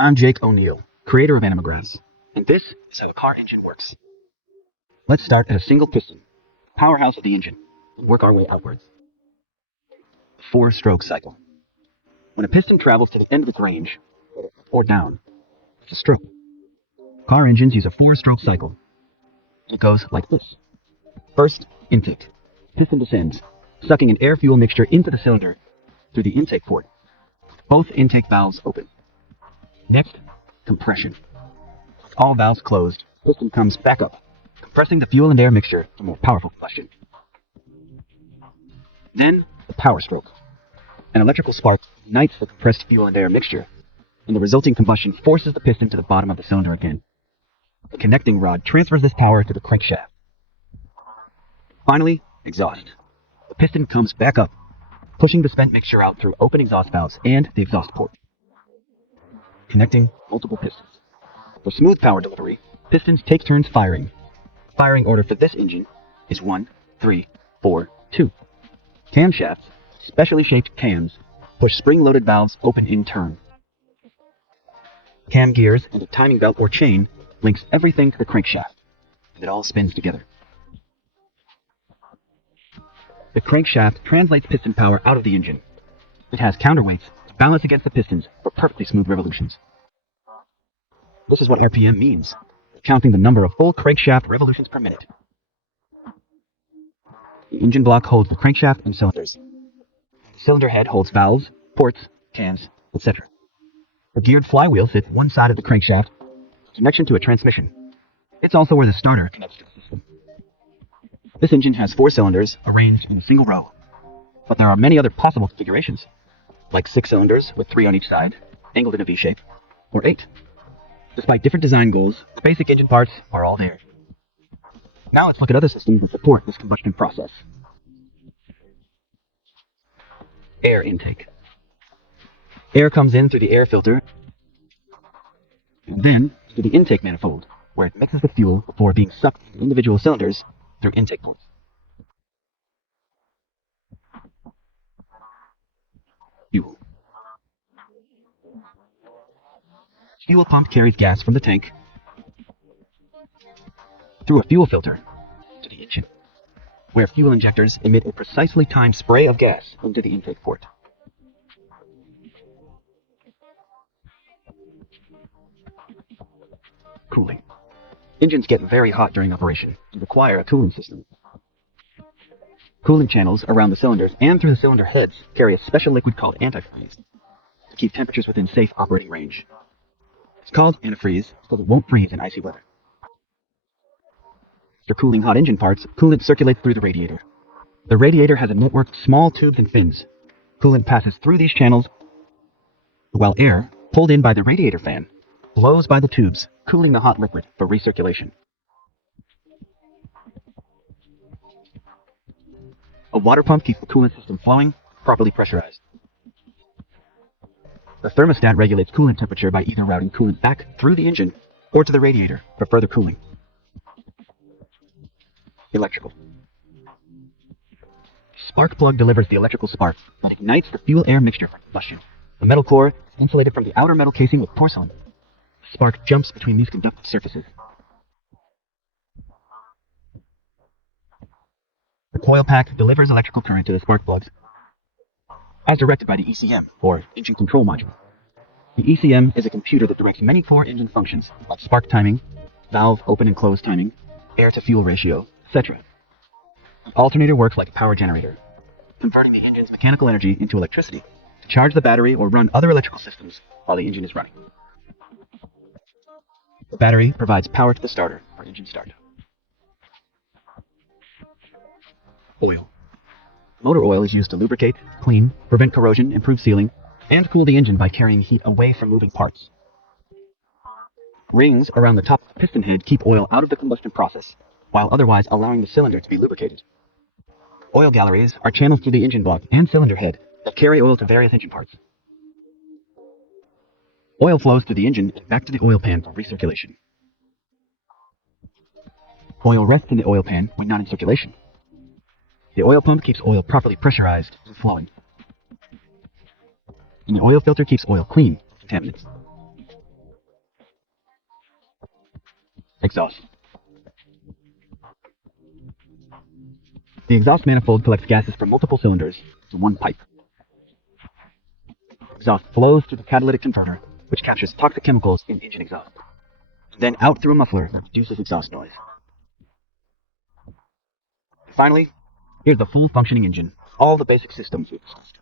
I'm Jake O'Neill, creator of Animagraphs, and this is how a car engine works. Let's start at a single piston, powerhouse of the engine, and work our way outwards. The four-stroke cycle. When a piston travels to the end of its range, or down, it's a stroke. Car engines use a four-stroke cycle. It goes like this. First, intake. Piston descends, sucking an air-fuel mixture into the cylinder through the intake port. Both intake valves open. Next, compression. With all valves closed, piston comes back up, compressing the fuel and air mixture for more powerful combustion. Then, the power stroke. An electrical spark ignites the compressed fuel and air mixture, and the resulting combustion forces the piston to the bottom of the cylinder again. The connecting rod transfers this power to the crankshaft. Finally, exhaust. The piston comes back up, pushing the spent mixture out through open exhaust valves and the exhaust port, connecting multiple pistons. For smooth power delivery, pistons take turns firing. The firing order for this engine is 1, 3, 4, 2. Camshafts, specially shaped cams, push spring-loaded valves open in turn. Cam gears and a timing belt or chain links everything to the crankshaft, and it all spins together. The crankshaft translates piston power out of the engine. It has counterweights to balance against the pistons for perfectly smooth revolutions. This is what RPM means, counting the number of full crankshaft revolutions per minute. The engine block holds the crankshaft and cylinders. The cylinder head holds valves, ports, cams, etc. The geared flywheel sits one side of the crankshaft, connection to a transmission. It's also where the starter connects to the system. This engine has 4 cylinders arranged in a single row, but there are many other possible configurations, like 6 cylinders with 3 on each side, angled in a V shape, or 8. Despite different design goals, the basic engine parts are all there. Now let's look at other systems that support this combustion process. Air intake. Air comes in through the air filter, and then to the intake manifold, where it mixes with fuel before being sucked into individual cylinders through intake ports. Fuel. Fuel pump carries gas from the tank through a fuel filter to the engine, where fuel injectors emit a precisely timed spray of gas into the intake port. Cooling. Engines get very hot during operation and require a cooling system. Cooling channels around the cylinders and through the cylinder heads carry a special liquid called antifreeze to keep temperatures within safe operating range. It's called antifreeze because it won't freeze in icy weather. After cooling hot engine parts, coolant circulates through the radiator. The radiator has a network of small tubes and fins. Coolant passes through these channels, while air, pulled in by the radiator fan, blows by the tubes, cooling the hot liquid for recirculation. A water pump keeps the coolant system flowing, properly pressurized. The thermostat regulates coolant temperature by either routing coolant back through the engine or to the radiator for further cooling. Electrical. The spark plug delivers the electrical spark that ignites the fuel-air mixture for combustion. The metal core is insulated from the outer metal casing with porcelain. The spark jumps between these conductive surfaces. The coil pack delivers electrical current to the spark plugs as directed by the ECM, or Engine Control Module. The ECM is a computer that directs many core engine functions, like spark timing, valve open and close timing, air-to-fuel ratio, etc. The alternator works like a power generator, converting the engine's mechanical energy into electricity to charge the battery or run other electrical systems while the engine is running. The battery provides power to the starter for engine start. Oil. Motor oil is used to lubricate, clean, prevent corrosion, improve sealing, and cool the engine by carrying heat away from moving parts. Rings around the top of the piston head keep oil out of the combustion process, while otherwise allowing the cylinder to be lubricated. Oil galleries are channels through the engine block and cylinder head that carry oil to various engine parts. Oil flows through the engine and back to the oil pan for recirculation. Oil rests in the oil pan when not in circulation. The oil pump keeps oil properly pressurized and flowing. And the oil filter keeps oil clean of contaminants. Exhaust. The exhaust manifold collects gases from multiple cylinders to one pipe. Exhaust flows through the catalytic converter, which captures toxic chemicals in engine exhaust, then out through a muffler that reduces exhaust noise. Finally, here's the full functioning engine, all the basic systems we've discussed.